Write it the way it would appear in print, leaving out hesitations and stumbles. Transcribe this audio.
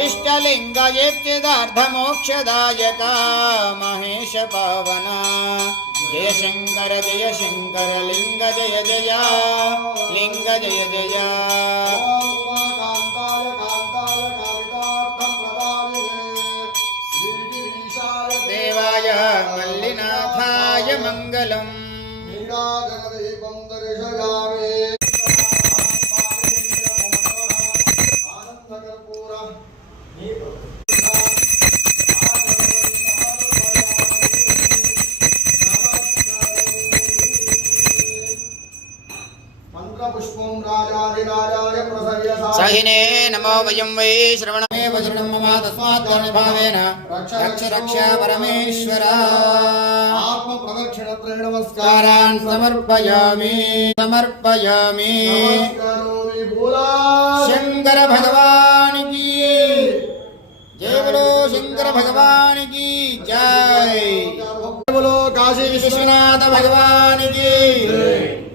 इष्टलिङ्गयेत्यदार्थमोक्षदायका महेश पावना जय शंकर लिंग जय जय लिंग जय जय देवाय मल्लिनाथाय मंगलम् सहिने नमो वयं वै श्रवणमे वज्रणं मम तस्मात् भावेन रक्ष रक्ष परमेश्वर आत्म प्रदक्षिण नमस्कारान् समर्पयामि शंकर भगवान की जय। बोलो शंकर भगवान की जय। बोलो काशी विश्वनाथ भगवान की।